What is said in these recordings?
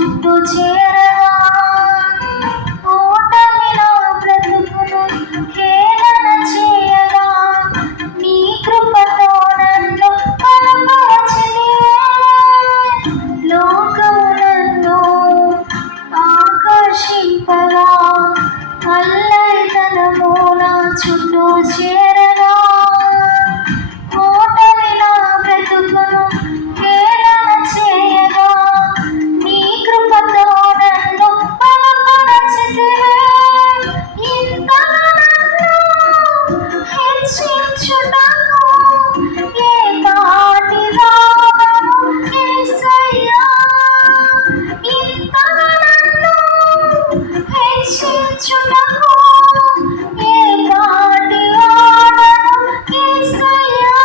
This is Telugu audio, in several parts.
చుట్టూ చేరగా ఓటమి నా బ్రతుకును హేళన చేయగా నీ కృపతో నన్ను బలపరచితివే. లోకము నన్ను ఆకర్షింపగా అల్లరితనము నా చుట్టూ చేరగా ఓటమి నా బ్రతుకును హేళన చేయగా నీ కృపతో నన్ను బలపరచితివే. ఇంతగా నన్ను హెచ్చించుటకు ఏ పాటి వాడవు యేసయ్యా. ఇంతగా నన్ను హెచ్చించుటకు ఏ పాటి వాడవు యేసయ్యా.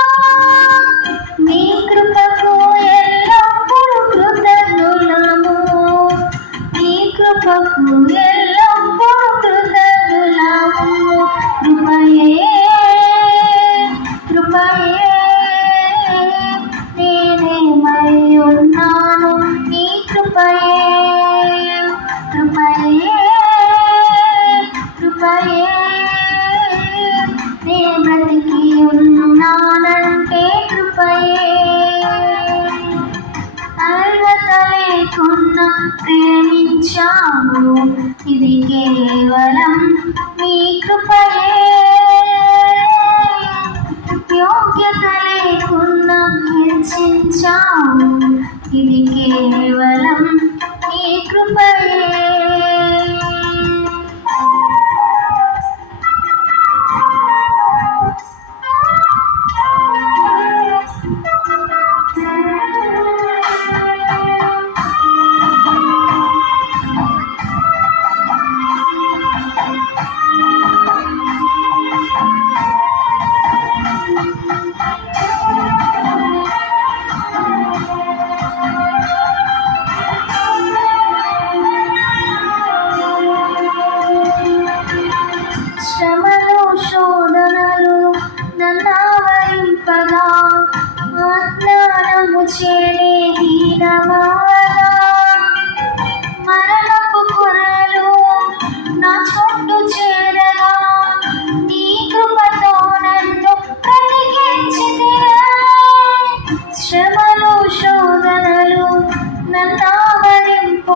నీ కృపకు ఎల్లప్పుడూ కృతజ్ఞులము. నీ కృపకు ఎల్లప్పుడూ కృతజ్ఞులము. కృపయే కృపయే నేనేమై ఉన్నాను నీ కృపయే. కృపయే కృపయే నే బ్రతికి ఉన్నానంటే కృపయే. అర్హత లేకున్నా ప్రేమించావు ఇది కేవలం